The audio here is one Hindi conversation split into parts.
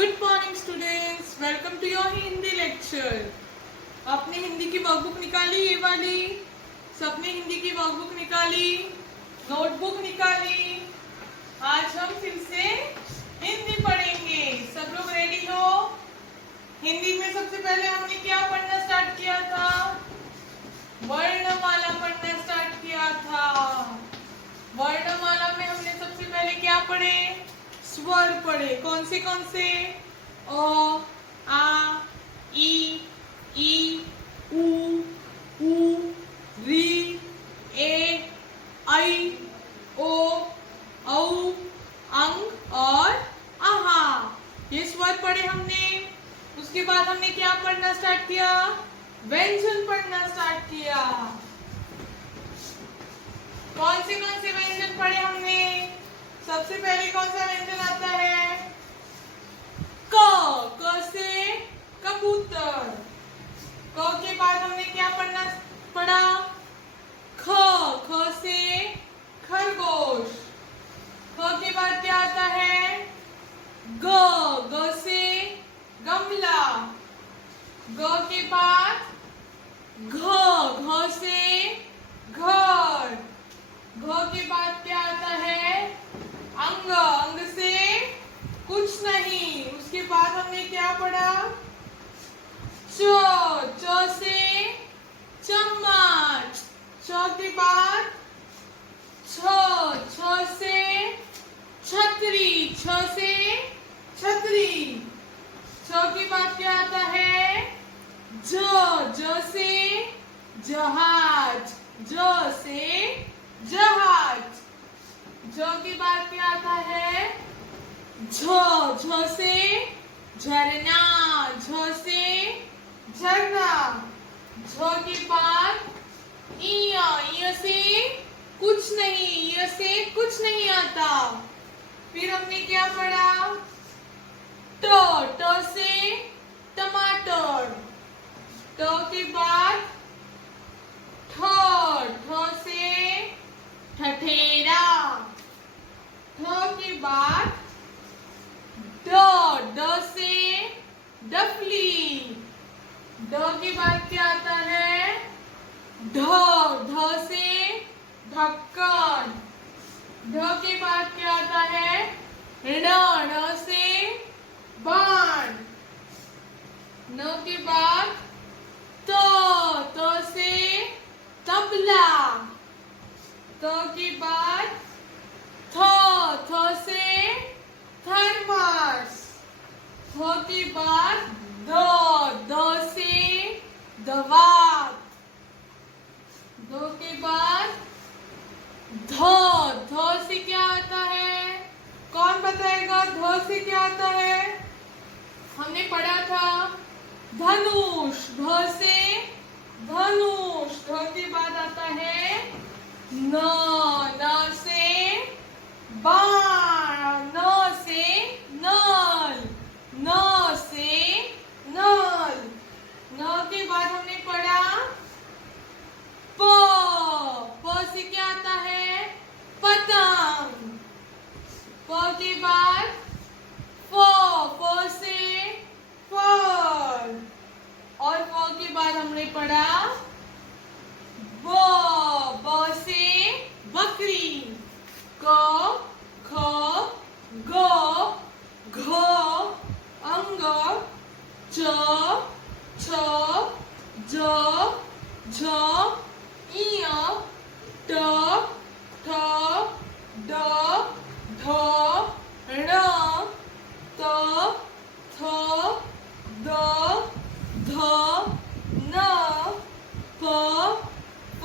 Good morning students, welcome to your Hindi lecture. आपने हिंदी की वर्कबुक निकाली, ये वाली सबने हिंदी की वर्कबुक निकाली, नोटबुक निकाली। आज हम फिर से हिंदी पढ़ेंगे। सब लोग रेडी हो? हिंदी में सबसे पहले हमने क्या पढ़ना स्टार्ट किया था? वर्णमाला पढ़ना स्टार्ट किया था। वर्णमाला में हमने सबसे पहले क्या पढ़े? स्वर पढ़े। कौन से? अ, आ, ई, उ, री, ए, ऐ, ओ, औ, अंग और आहा। ये स्वर पढ़े हमने। उसके बाद हमने क्या पढ़ना स्टार्ट किया? व्यंजन पढ़ना स्टार्ट किया। कौन से व्यंजन पढ़े हमने? सबसे पहले कौन सा व्यंजन आता है? क से कबूतर। क के बाद हमने क्या पढ़ा? ख से खरगोश। ख के बाद क्या आता है? ग से गमला। ग के बाद घ से घर। घ के बाद क्या आता है? अंग से कुछ नहीं। उसके बाद हमने क्या पढ़ा? च से चम्मच। च के बाद छ से छतरी। छ से छतरी। छ के बाद क्या आता है? ज से जहाज। ज से जहाज। ज के बाद क्या आता है? झ से झरना। झ से झरना। झ के बाद इ से कुछ नहीं। इ से कुछ नहीं आता। फिर हमने क्या पढ़ा? ट से टमाटर। ट के बाद ठ से ठठेरा। ठ के बाद ड से डफली। ड के बाद क्या आता है? ढ से ढक्कन। ढ के बाद क्या आता है? ण से बाण। न के बाद त से तबला। त के बाद थ से थर्मस। थ के बाद द से दवात। द के बाद ध से क्या आता है? कौन बताएगा ध से क्या आता है? हमने पढ़ा था धनुष। ध से धनुष। ध के बाद आता है न से बाण। न से नल। न से नल। न के बाद हमने पढ़ा प से क्या आता है? पतंग। प के बाद फ से फल। और फ के बाद हमने पढ़ा ब से बकरी। क ख ग घ अंग च छ ज झ इय ट ठ ड ढ ण त थ द ध न प प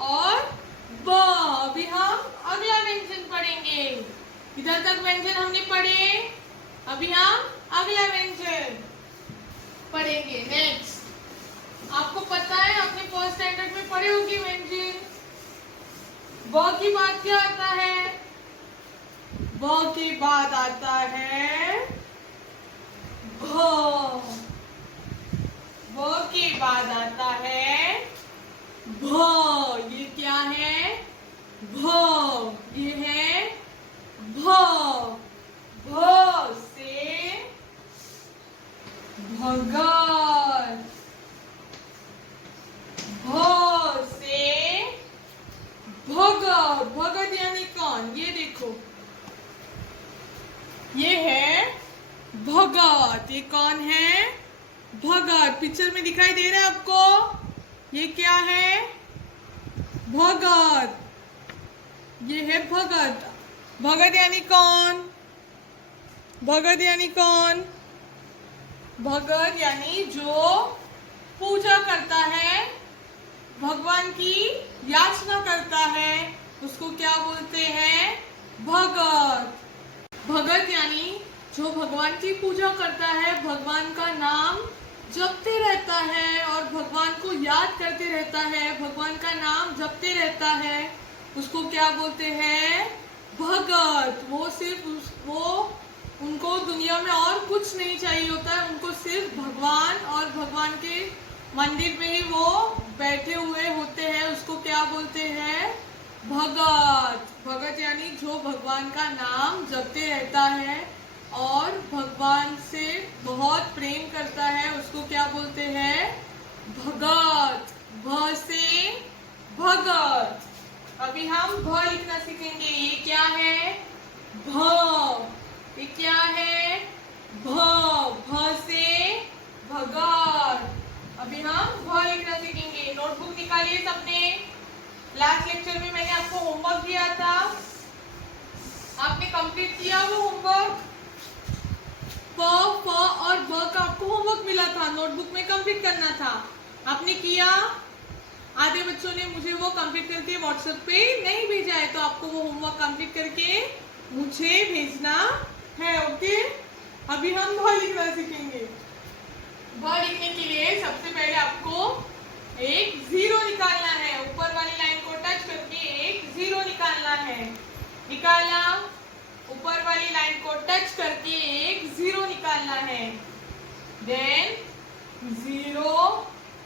और ब। अभी हम अगला व्यंजन पढ़ेंगे। इधर तक व्यंजन हमने पढ़े। अभी हम अगला व्यंजन पढ़ेंगे। नेक्स्ट, आपको पता है आपने फर्स्ट स्टैंडर्ड में पढ़े होगी व्यंजन। ब के बाद क्या आता है? ब के बाद आता है भ। ब के बाद आता है भ। ये क्या है? भ। ये है भ। भ से भगत। भ से भगत। भगत यानी कौन? ये देखो, ये है भगत। ये कौन है? भगत। पिक्चर में दिखाई दे रहा है आपको? ये क्या है? भगत। ये है भगत। भगत यानी कौन? भगत यानी कौन? भगत यानी जो पूजा करता है, भगवान की याचना करता है, उसको क्या बोलते हैं? भगत। भगत यानी जो भगवान की पूजा करता है, भगवान का नाम जपते रहता है और भगवान को याद करते रहता है, भगवान का नाम जपते रहता है, उसको क्या बोलते हैं? भगत। वो सिर्फ उनको दुनिया में और कुछ नहीं चाहिए होता है, उनको सिर्फ भगवान और भगवान के मंदिर में ही वो बैठे हुए होते हैं, उसको क्या बोलते हैं? भगत। भगत यानी जो भगवान का नाम जपते रहता है और भगवान से बहुत प्रेम करता है, उसको क्या बोलते हैं? भगत। भ से भगत। अभी हम भ लिखना सीखेंगे। ये क्या है? भ। ये क्या है? भ। भ से भगत। अभी हम भ लिखना सीखेंगे। नोटबुक निकालिए सबने। लास्ट लेक्चर में मैंने आपको होमवर्क दिया था, आपने कंप्लीट किया वो होमवर्क? प, फ और ब का आपको होमवर्क मिला था, नोटबुक में कंप्लीट करना था, आपने किया? आधे बच्चों ने मुझे वो कंप्लीट करके व्हाट्सएप पे नहीं भेजा है, तो आपको वो होमवर्क कंप्लीट करके मुझे भेजना है। ओके, अभी हम भ लिखना सीखेंगे। भ लिखने के लिए सबसे पहले आपको एक जीरो निकालना है। ऊपर वाली लाइन को टच करके एक जीरो निकालना है। निकाला? ऊपर वाली लाइन को टच करके एक जीरो निकालना है। देन जीरो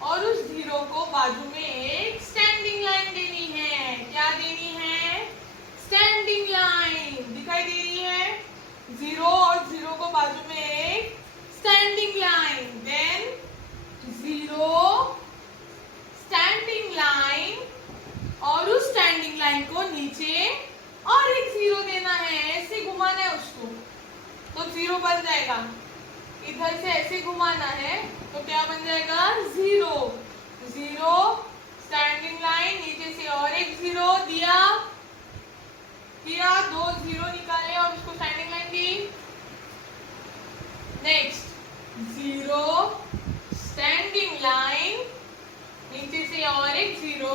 और उस जीरो को बाजू में एक स्टैंडिंग लाइन देनी है। क्या देनी है? Standing line. दिखाई दे रही है? जीरो और जीरो को बाजू में एक standing line. Than zero, standing line और उस स्टैंडिंग लाइन को नीचे और एक जीरो देना है। ऐसे घुमाना है उसको तो जीरो बन जाएगा। इधर से ऐसे घुमाना है तो क्या बन जाएगा? जीरो। जीरो, स्टैंडिंग लाइन, नीचे से और एक जीरो दिया, दो जीरो निकाले और उसको स्टैंडिंग लाइन दी। नेक्स्ट जीरो, स्टैंडिंग लाइन, नीचे से और एक जीरो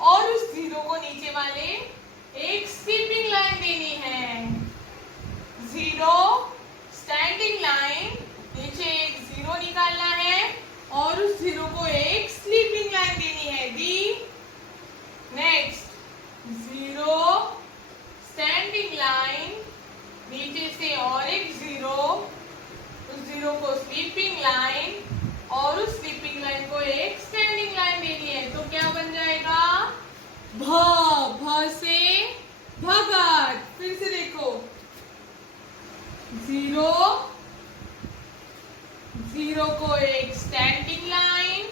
और उस जीरो को नीचे वाले एक स्लीपिंग लाइन देनी है। जीरो, स्टैंडिंग लाइन, नीचे एक जीरो निकालना है और उस जीरो को एक स्लीपिंग लाइन देनी है। दी। नेक्स्ट जीरो, स्टैंडिंग लाइन, नीचे से और एक जीरो, उस जीरो को स्लीपिंग लाइन और उस स्लीपिंग लाइन को एक स्टैंडिंग लाइन देनी है। तो क्या बन जाएगा? भ। भ से भगत। फिर से देखो, जीरो, जीरो को एक स्टैंडिंग लाइन,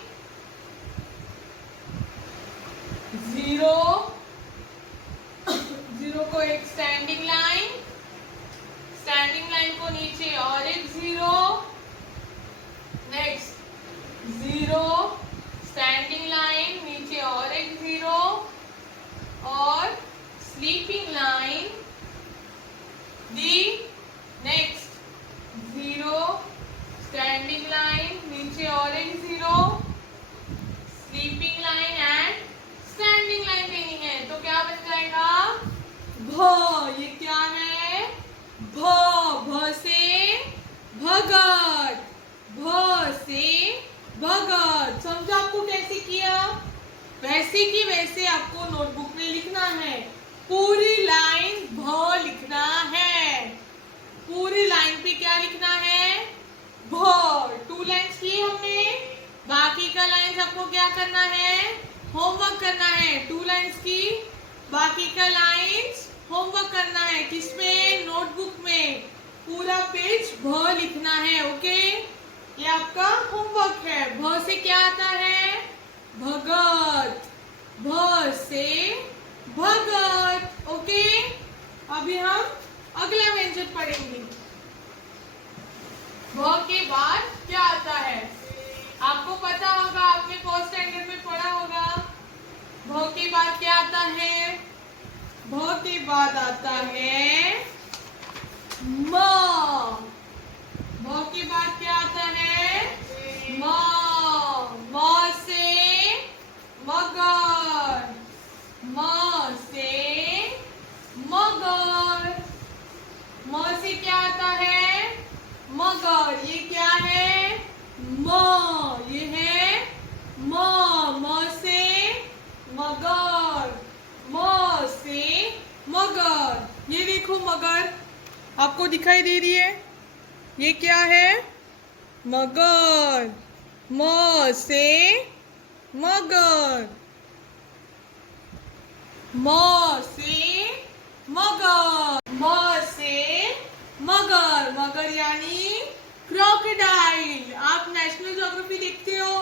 जीरो, जीरो को एक स्टैंडिंग लाइन, स्टैंडिंग लाइन को नीचे और एक zero, next zero, standing line, नीचे और एक जीरो और स्लीपिंग लाइन दी। नेक्स्ट जीरो, स्टैंडिंग लाइन, नीचे और एक zero, sleeping line and standing line देनी है। तो क्या बन जाएगा? भ। ये क्या है? भ। भ से भगत। भ से भगत। समझा आपको कैसे किया? वैसे की वैसे आपको नोटबुक में लिखना है। पूरी लाइन भ लिखना है। पूरी लाइन पे क्या लिखना है? भ। 2 लाइन्स की हमने, बाकी का लाइन्स आपको क्या करना है? होमवर्क करना है। 2 लाइन्स की, बाकी का लाइन्स होमवर्क करना है। किसमें? नोटबुक में। पूरा पेज भ लिखना है। ओके, ये आपका होमवर्क है। भ से क्या आता है? भगत। भ से भगत। ओके, अभी हम अगला व्यंजन पढ़ेंगे। भ के बाद क्या आता है? आपको पता होगा, आपने फर्स्ट स्टैंडर्ड में पढ़ा होगा। भ के बाद क्या आता है? भ के बाद आता है म। भ के बाद क्या आता है? म। म से मगर। म से मगर। म से क्या आता है? मगर। ये क्या है? म। ये है म। म से मगर। म से मगर। ये देखो मगर आपको दिखाई दे रही है। ये क्या है? मगर। म से मगर। म से मगर। म से मगर। मगर यानी क्रोकोडाइल। आप नेशनल ज्योग्राफी देखते हो,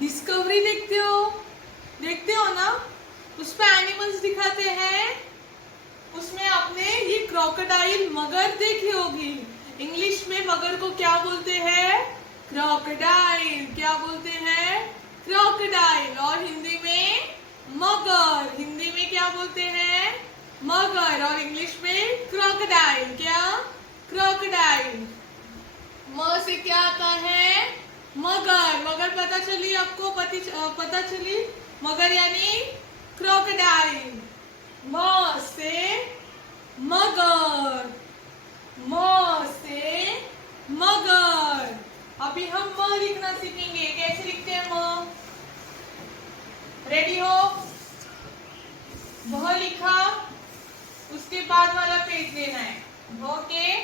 डिस्कवरी देखते हो ना? उसमें एनिमल्स दिखाते हैं, उसमें आपने ये क्रोकोडाइल मगर देखी होगी। इंग्लिश में मगर को क्या बोलते हैं? क्रोकोडाइल। क्या बोलते हैं? क्रोकोडाइल। और हिंदी में मगर। हिंदी में क्या बोलते हैं? मगर। और इंग्लिश में क्रोकोडाइल। क्या? क्रोकोडाइल। म से क्या आता है? मगर। मगर पता चली आपको? पता चली? मगर यानी क्रोकोडाइल। म से मगर। म से मगर। अभी हम म लिखना सीखेंगे। कैसे लिखते हैं म? रेडी हो? भ लिखा, उसके बाद वाला पेज लेना है। भ के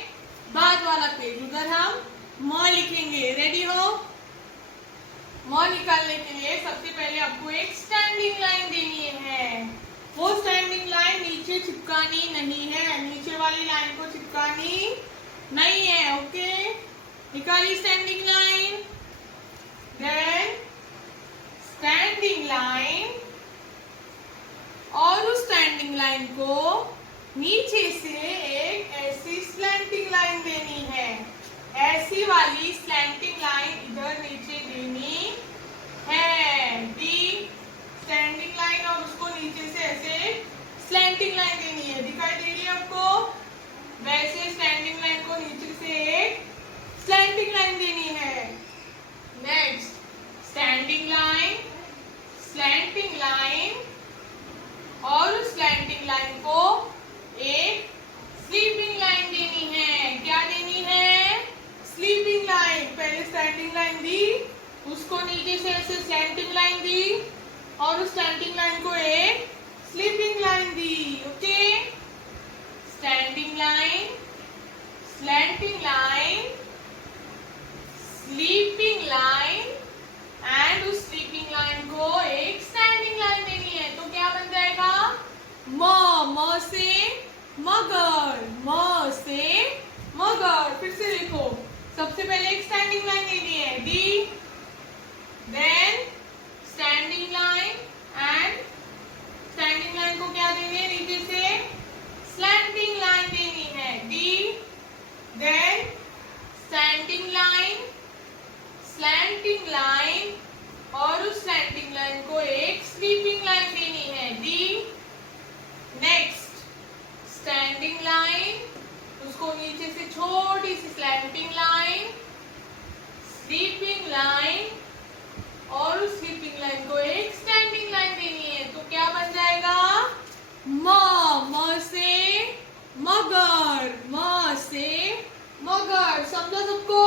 बाद वाला पेज, उधर हम म लिखेंगे। रेडी हो? म निकालने के लिए सबसे पहले आपको एक स्टैंडिंग लाइन देनी है। वो स्टैंडिंग लाइन नीचे चिपकानी नहीं है, नीचे वाली लाइन को चिपकानी नहीं है। ओके, निकाली standing line. Then standing line, और उस स्टैंडिंग लाइन को नीचे से एक ऐसी स्लैंटिंग लाइन देनी है। ऐसी वाली स्लैंटिंग लाइन इधर नीचे देनी है। दी स्टैंडिंग लाइन, और उसको नीचे से ऐसे स्लैंटिंग लाइन देनी है। दिखाई दे रही है आपको? वैसे स्टैंडिंग लाइन को नीचे से एक स्लैंटिंग लाइन देनी है। Next standing line, slanting line, और उस स्लैंटिंग लाइन को एक स्लीपिंग लाइन देनी है। क्या देनी है? Sleeping line. पहले स्टैंडिंग लाइन दी, उसको नीचे से ऐसे स्लैंटिंग लाइन दी, और उस स्लैंटिंग लाइन को एक sleeping line the. Okay, standing line, slanting line, sleeping line, and उस स्लीपिंग लाइन को एक स्टैंडिंग लाइन देनी है। तो क्या बन जाएगा? म से मगर। म से मगर। फिर से देखो, सबसे पहले एक स्टैंडिंग लाइन देनी है, दी। Then standing line, and standing line को क्या देनी है? नीचे से स्लैंटिंग लाइन देनी है, दी। Then standing line, slanting line, और उस स्लैंटिंग लाइन को एक स्लीपिंग लाइन देनी है, दी। नेक्स्ट स्टैंडिंग लाइन, उसको नीचे से छोटी सी स्लैंटिंग लाइन, स्लीपिंग लाइन, और उस स्लीपिंग लाइन को एक स्टैंडिंग लाइन देनी है। तो क्या बन जाएगा? म से मगर। म से मगर। समझो सबको?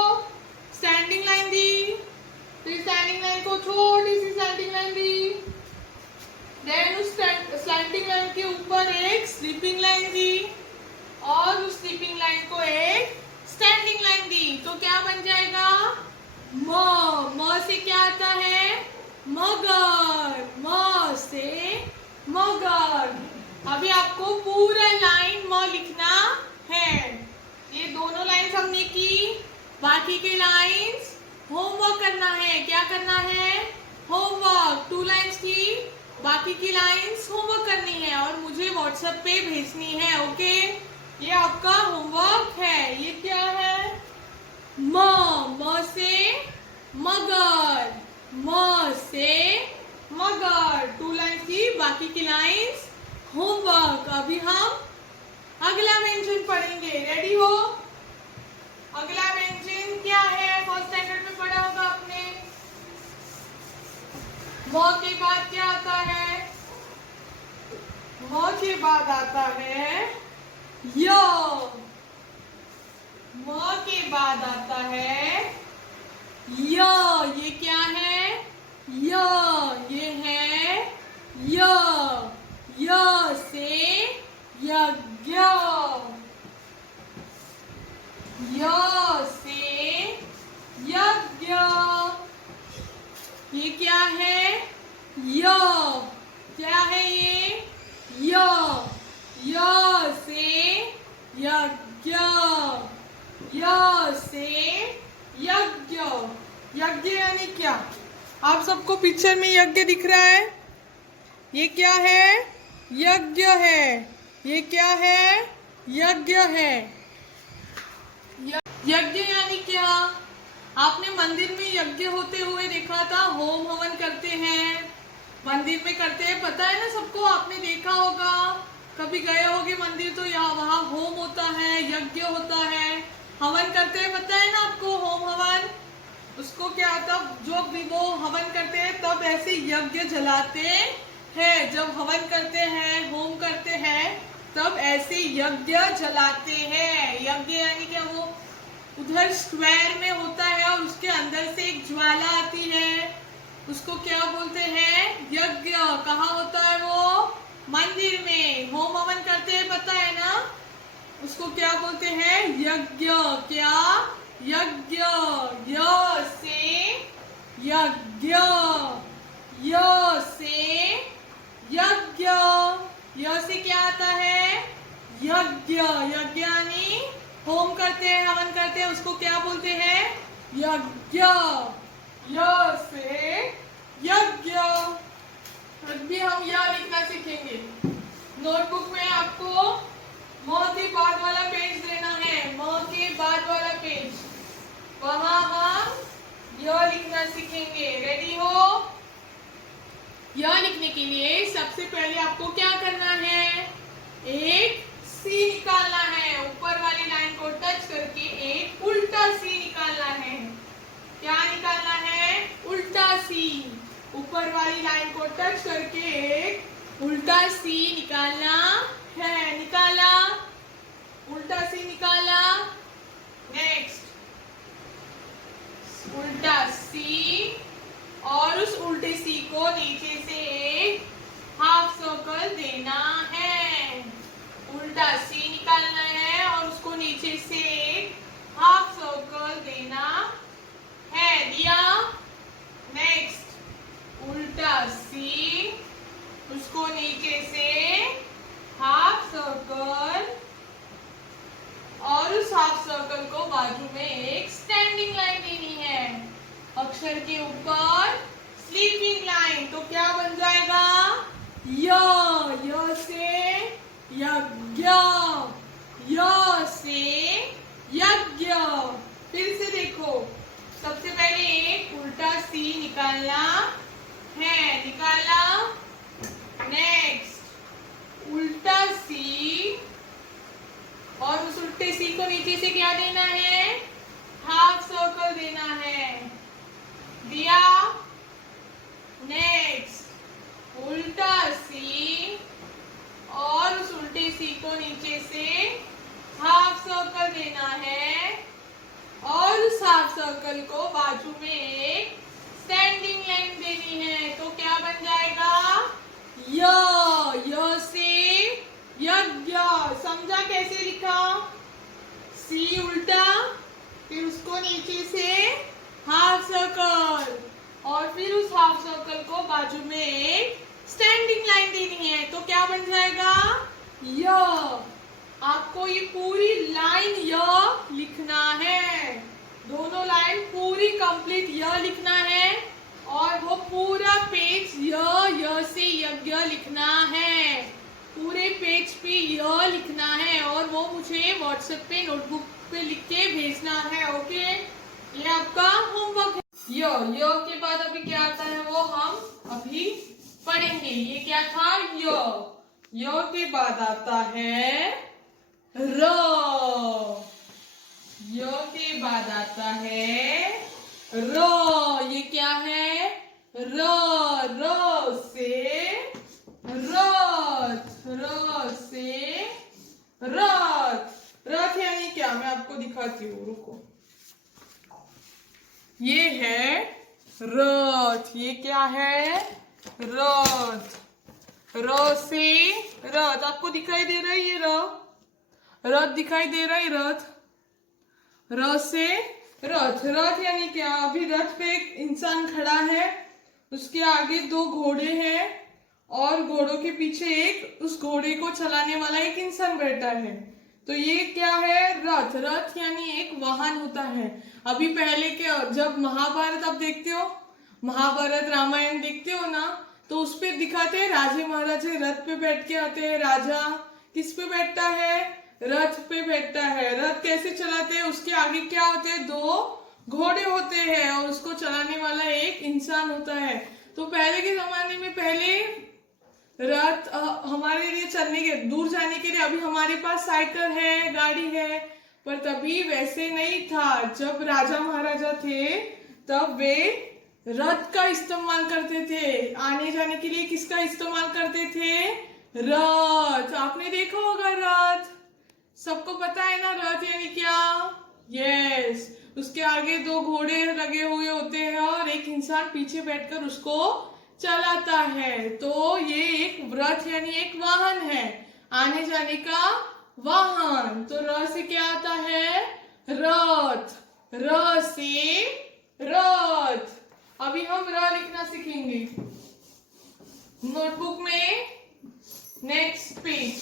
स्टैंडिंग लाइन दी, फिर स्टैंडिंग लाइन को छोटी सी स्लैंटिंग लाइन दी, देन उस स्लैंटिंग लाइन के ऊपर एक स्लीपिंग लाइन दी, और उस स्लीपिंग लाइन को एक स्टैंडिंग लाइन दी। तो क्या बन जाएगा? म से क्या आता है? मगर। म से मगर। अभी आपको पूरा लाइन म लिखना है। ये दोनों लाइंस हमने की, बाकी के लाइंस होमवर्क करना है। क्या करना है? होमवर्क। 2 लाइन्स थी, बाकी की लाइन्स होमवर्क करनी है और मुझे व्हाट्सएप पे भेजनी है। ओके, ये आपका होमवर्क है। ये क्या है? म से मगर, म से मगर। 2 लाइन्स थी, बाकी की लाइन्स होमवर्क। अभी हम अगला व्यंजन पढ़ेंगे। रेडी हो? अगला व्यंजन क्या है? फर्स्ट स्टैंडर्ड में पढ़ा होगा आपने। म के बाद क्या आता है? म के बाद आता है य। म के बाद आता है य। ये क्या है? य। ये है य। य से यज्ञ। य से यज्ञ। ये क्या है? य। क्या है ये? य। य से यज्ञ। य से यज्ञ। यज्ञ यानी क्या? आप सबको पिक्चर में यज्ञ दिख रहा है? ये क्या है? यज्ञ है। ये क्या है? यज्ञ है। यज्ञ यानी क्या? आपने मंदिर में यज्ञ होते हुए देखा था। होम हवन करते हैं, मंदिर में करते हैं, पता है ना सबको। आपने देखा होगा, कभी गए होगे मंदिर तो यहाँ वहाँ होम होता है, यज्ञ होता है, हवन करते हैं। पता है ना आपको होम हवन? उसको क्या होता, जो भी वो हवन करते हैं तब ऐसे यज्ञ जलाते हैं। जब हवन करते हैं, होम करते हैं, तब ऐसे यज्ञ जलाते हैं। यज्ञ यानी क्या? वो उधर स्क्वायर में होता है और उसके अंदर से एक ज्वाला आती है, उसको क्या बोलते हैं? यज्ञ। कहाँ होता है वो? मंदिर में। होम हवन करते हैं, पता है ना, उसको क्या बोलते हैं? यज्ञ। क्या? यज्ञ। य से यज्ञ। य से यज्ञ। य से क्या आता है? यज्ञ। यज्ञ यानी होम करते हैं, हवन करते हैं, उसको क्या बोलते हैं? यज्ञ। य से यज्ञ। अभी हम यह लिखना सीखेंगे। नोटबुक में आपको म के बाद वाला पेज देना है। म के बाद वाला पेज, वहां हम यह लिखना सीखेंगे। रेडी हो? यह लिखने के लिए सबसे पहले आपको क्या करना है? एक सी निकालना है। ऊपर वाली लाइन को टच करके एक उल्टा सी निकालना है। क्या निकालना है? उल्टा सी। ऊपर वाली लाइन को टच करके एक उल्टा सी निकालना है। निकाला? उल्टा सी निकाला। नेक्स्ट उल्टा सी, और उस उल्टे सी को नीचे से एक हाफ सर्कल देना है। उल्टा सी निकालना है और उसको नीचे से एक हाफ सर्कल देना है। दिया? नेक्स्ट उल्टा सी, उसको नीचे से हाफ सर्कल, और उस हाफ सर्कल को बाजू में एक स्टैंडिंग लाइन देनी है। अक्षर के ऊपर स्लीपिंग लाइन। तो क्या बन जाएगा? य से यज्ञ। य से यज्ञ। फिर से देखो, सबसे पहले एक उल्टा सी निकालना है। निकाला? नेक्स्ट उल्टा सी, और उस उल्टे सी को नीचे से क्या देना है? हाफ सर्कल देना है। दिया? नेक्स्ट उल्टा सी, और उस उल्टे सी को नीचे से हाफ सर्कल देना है, और उस हाफ सर्कल को बाजू में एक स्टैंडिंग लाइन देनी है। तो क्या बन जाएगा? य से यज्ञ। समझा कैसे लिखा? सी उल्टा, फिर उसको नीचे से हाफ सर्कल, और फिर उस हाफ सर्कल को बाजू में एक स्टैंडिंग लाइन देनी है। तो क्या बन जाएगा? य। आपको ये पूरी लाइन य लिखना है। दोनों लाइन पूरी कंप्लीट कंप्लीट य लिखना है और वो पूरा पेज य से यज्ञ लिखना है। पूरे पेज पे य लिखना है और वो मुझे व्हाट्सएप पे नोटबुक पे लिख के भेजना है। ओके, ये आपका होमवर्क है। य के बाद अभी क्या आता है वो हम अभी पढ़ेंगे। ये क्या था? य के बाद आता है र। य के बाद आता है र। ये क्या है? र। र से रथ। र से रथ। रथ यानी क्या? मैं आपको दिखाती हूँ, रुको। ये है रथ। ये क्या है? रथ। र से रथ। आपको दिखाई दे रहा है ये रथ दिखाई दे रहा है रथ। र से रथ। रथ यानी क्या? अभी रथ पे एक इंसान खड़ा है, उसके आगे दो घोड़े हैं और घोड़ों के पीछे एक उस घोड़े को चलाने वाला एक इंसान बैठा है। तो ये क्या है? रथ। रथ यानी एक वाहन होता है। अभी पहले के जब महाभारत आप देखते हो, महाभारत रामायण देखते हो ना, तो उस पे दिखाते हैं राजे महाराजे रथ पे बैठ के आते हैं। राजा किस पे बैठता है? रथ पे बैठता है। रथ कैसे चलाते हैं? उसके आगे क्या होते हैं? दो घोड़े होते हैं और उसको चलाने वाला एक इंसान होता है। तो पहले के जमाने में पहले रथ हमारे लिए चलने के दूर जाने के लिए, अभी हमारे पास साइकिल है, गाड़ी है, पर तभी वैसे नहीं था। जब राजा महाराजा थे तब वे रथ का इस्तेमाल करते थे। आने जाने के लिए किसका इस्तेमाल करते थे? रथ। आपने देखा होगा रथ, सबको पता है ना रथ यानी क्या? यस। उसके आगे दो घोड़े लगे हुए होते हैं और एक इंसान पीछे बैठकर उसको चलाता है। तो ये एक रथ यानी एक वाहन है, आने जाने का वाहन। तो र से क्या आता है? रथ। र से रथ। अभी हम र लिखना सीखेंगे नोटबुक में। नेक्स्ट पेज,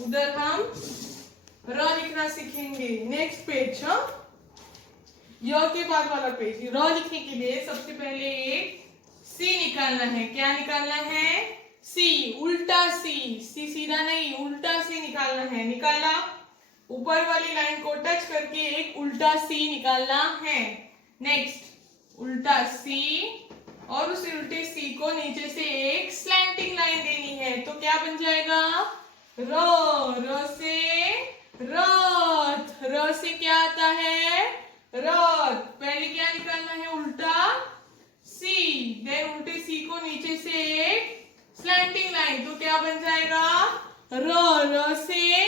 उधर हम र लिखना सीखेंगे। नेक्स्ट पेज, य के बाद वाला पेज। र लिखने के लिए सबसे पहले एक सी निकालना है। क्या निकालना है? सी। उल्टा सी। सी सीधा नहीं, उल्टा सी निकालना है। निकाला। ऊपर वाली लाइन को टच करके एक उल्टा सी निकालना है। नेक्स्ट, उल्टा सी और उस उल्टे सी को नीचे से एक स्लैंटिंग लाइन देनी है। तो क्या बन जाएगा? र। र से रथ। र से क्या आता है? रथ। पहले क्या निकालना है? उल्टा सी, देन उल्टे सी को नीचे से एक स्लैंटिंग लाइन। तो क्या बन जाएगा? र। र से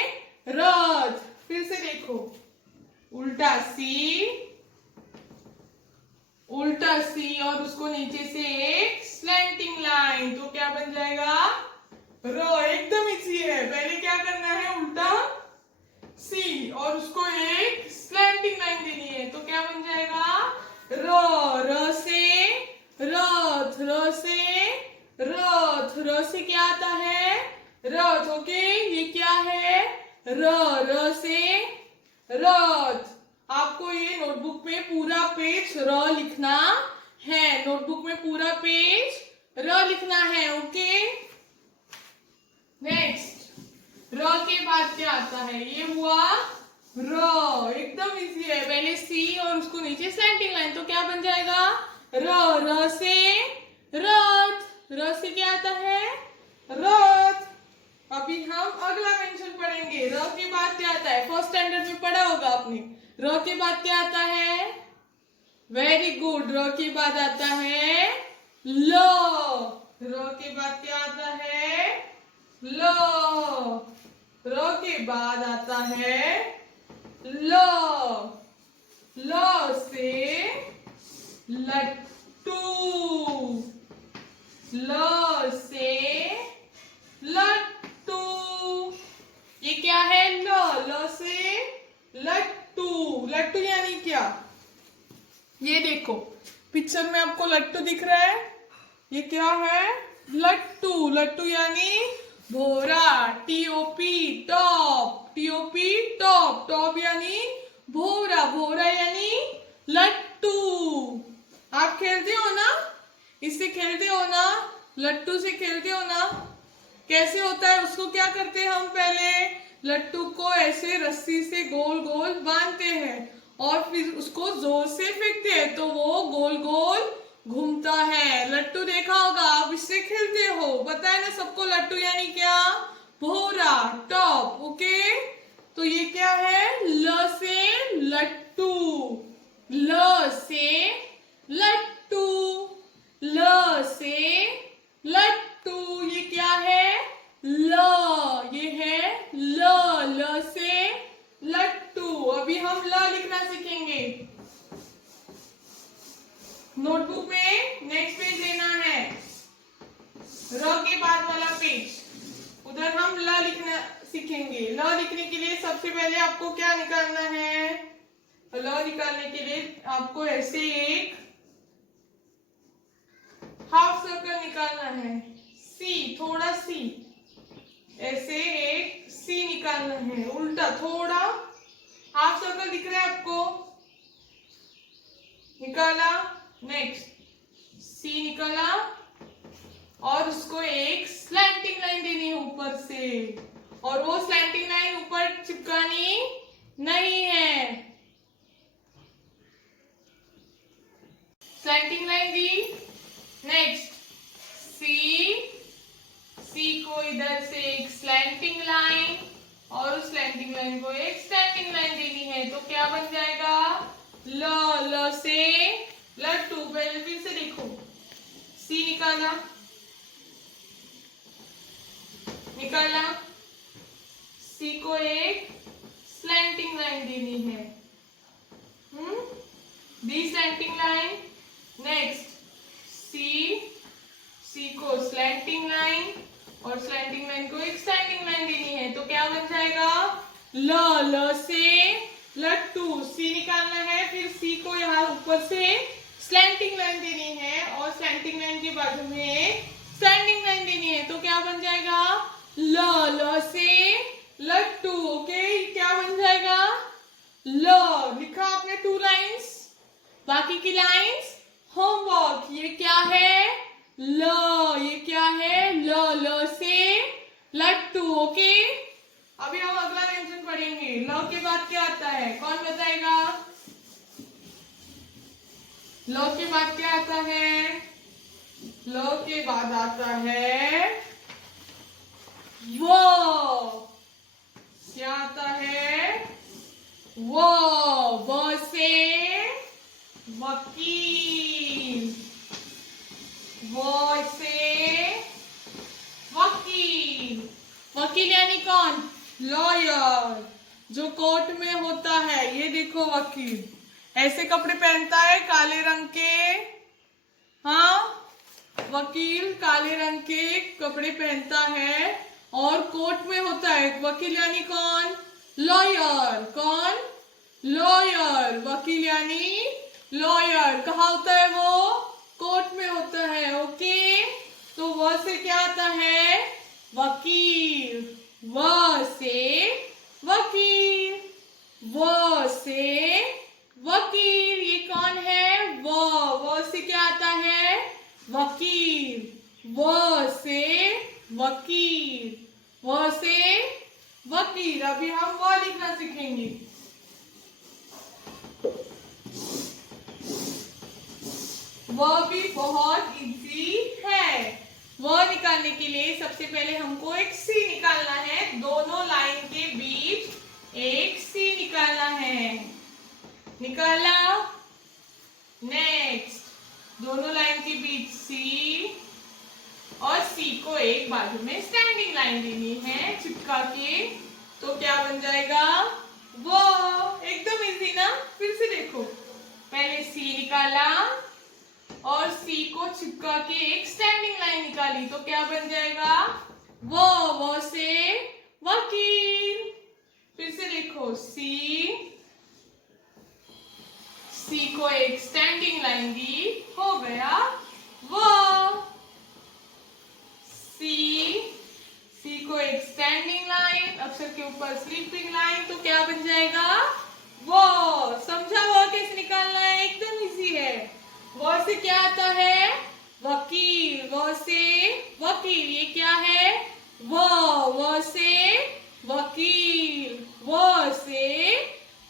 रथ। फिर से देखो, उल्टा सी, उल्टा सी और उसको नीचे से एक स्लैंटिंग लाइन। तो क्या बन जाएगा? र। एकदम इजी है। पहले क्या करना है? उल्टा सी और उसको एक स्लैंटिंग लाइन देनी है। तो क्या बन जाएगा? र। र से रथ। र से रथ। र से क्या आता है? रथ। ओके, ये क्या है? र। र से रथ। आपको ये नोटबुक में पूरा पेज र लिखना है। नोटबुक में पूरा पेज र लिखना है। ओके, नेक्स्ट, र के बाद क्या आता है? ये हुआ र। एकदम इजी है। पहले सी और उसको नीचे स्लैंटिंग लाइन। तो क्या बन जाएगा? र। र से रथ। र से क्या आता है? रथ। अभी हम अगला मेंशन पढ़ेंगे। र के बाद क्या आता है? फर्स्ट स्टैंडर्ड में पढ़ा होगा आपने। र के बाद क्या आता है? Very good. र के बाद आता है ल। र के बाद क्या आता है? ल। र के बाद आता है ल। ल से लट्टू। ल से लट्टू। ये क्या है? ल। ल से लट्टू। लट्टू यानी क्या? ये देखो पिक्चर में आपको लट्टू दिख रहा है। ये क्या है? लट्टू। लट्टू यानी भोरा। T O P, top. T O P, top. Top यानी भोरा। भोरा यानी लट्टू। इससे खेलते हो ना, लट्टू से खेलते हो ना? कैसे होता है, उसको क्या करते हैं हम? पहले लट्टू को ऐसे रस्सी से गोल गोल बांधते हैं और फिर उसको जोर से फेंकते हैं तो वो गोल गोल घूमता है। लट्टू देखा होगा, आप इससे खेलते हो। पता है ना सबको लट्टू यानी क्या? भोरा, टॉप। ओके, तो ये क्या है? ल से लट्टू, ल से लट्टू, ल से लट्टू। ये क्या है? ल, ये है ल, ल से लट्टू। अभी हम ल लिखना सीखेंगे। नोटबुक में नेक्स्ट पेज लेना है, र के बाद वाला पेज, उधर हम ल लिखना सीखेंगे। ल लिखने के लिए सबसे पहले आपको क्या निकालना है? ल निकालने के लिए आपको ऐसे एक हाफ सर्कल निकालना है, सी, थोड़ा सी, ऐसे एक सी निकालना है, उल्टा थोड़ा। हाफ सर्कल दिख रहा है आपको? निकाला। नेक्स्ट सी निकाला और उसको एक स्लैंटिंग लाइन देनी है ऊपर से, और वो स्लैंटिंग लाइन ऊपर चिपकानी नहीं है। स्लैंटिंग लाइन दी। नेक्स्ट सी को इधर से एक स्लैंटिंग लाइन और उस स्लैंटिंग लाइन को एक स्टैंडिंग लाइन देनी है, तो क्या बन जाएगा? ल, ल से लट्टू। पहले फिर से देखो, सी निकाला, निकाला, सी को एक स्लैंटिंग लाइन देनी है, दी स्लैंटिंग लाइन। नेक्स्ट सी को स्लैंटिंग लाइन और स्लैंटिंग लाइन को एक स्टैंडिंग लाइन देनी है, तो क्या बन जाएगा? ल, ल से लट्टू। सी निकालना है, फिर सी को यहाँ ऊपर से स्लैंटिंग लाइन देनी है और स्लैंटिंग लाइन के बाजू में स्टैंडिंग लाइन देनी है, तो क्या बन जाएगा? ल, ल से लट्टू। ओके, क्या बन जाएगा? ल लिखा आपने 2 लाइन्स, बाकी की लाइन्स होमवर्क। ये क्या है? ल, ये क्या है? ल, ल से लट्टू। ओके, अभी हम अगला व्यंजन पढ़ेंगे। ल के बाद क्या आता है, कौन बताएगा? ल के बाद क्या आता है? ल के बाद आता है वो। क्या आता है? वो से वकील, वो से वकील। वकील यानी कौन? लॉयर, जो कोर्ट में होता है। ये देखो वकील ऐसे कपड़े पहनता है काले रंग के। हाँ, वकील काले रंग के कपड़े पहनता है और कोर्ट में होता है। वकील यानी कौन? लॉयर। कौन? लॉयर। वकील यानी लॉयर। कहाँ होता है वो? कोर्ट में होता है। ओके, तो वो से क्या आता है? वकील। वो से वकील, वो से वकील। ये कौन है? वो से क्या आता है? वकील। वो से वकील, वो से वकील। अभी हम वो लिखना सीखेंगे। वह भी बहुत इजी है। वह निकालने के लिए सबसे पहले हमको एक सी निकालना है। दोनों लाइन के बीच एक सी निकालना है। निकाला। नेक्स्ट दोनों लाइन के बीच सी और सी को एक बाजू में स्टैंडिंग लाइन देनी है चिपका के, तो क्या बन जाएगा? वो। एकदम इजी ना? फिर से देखो, पहले सी निकाला और सी को चिपका के एक स्टैंडिंग लाइन निकाली, तो क्या बन जाएगा? वो से वकील। फिर से देखो, सी को एक स्टैंडिंग लाइन दी, हो गया वो। सी को एक स्टैंडिंग लाइन, अक्षर के ऊपर स्लीपिंग लाइन, तो क्या बन जाएगा? वो। समझा वो कैसे निकालना है? एकदम इजी है। वो से क्या आता है? वकील। वकील, ये क्या है? व से वकील, व से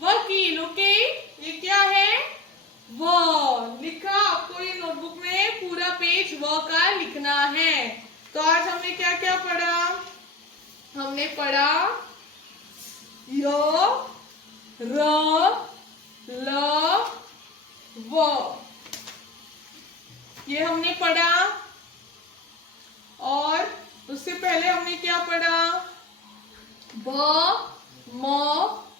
वकील। ओके, ये क्या है? व लिखा। आपको ये नोटबुक में पूरा पेज व का लिखना है। तो आज हमने क्या क्या पढ़ा? हमने पढ़ा य, र, ल, व, ये हमने पढ़ा। और उससे पहले हमने क्या पढ़ा? ब, म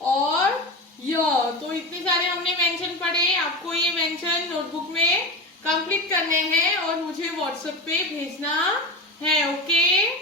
और य। तो इतने सारे हमने व्यंजन पढ़े। आपको ये व्यंजन नोटबुक में कंप्लीट करने हैं और मुझे व्हाट्सएप पे भेजना है। ओके।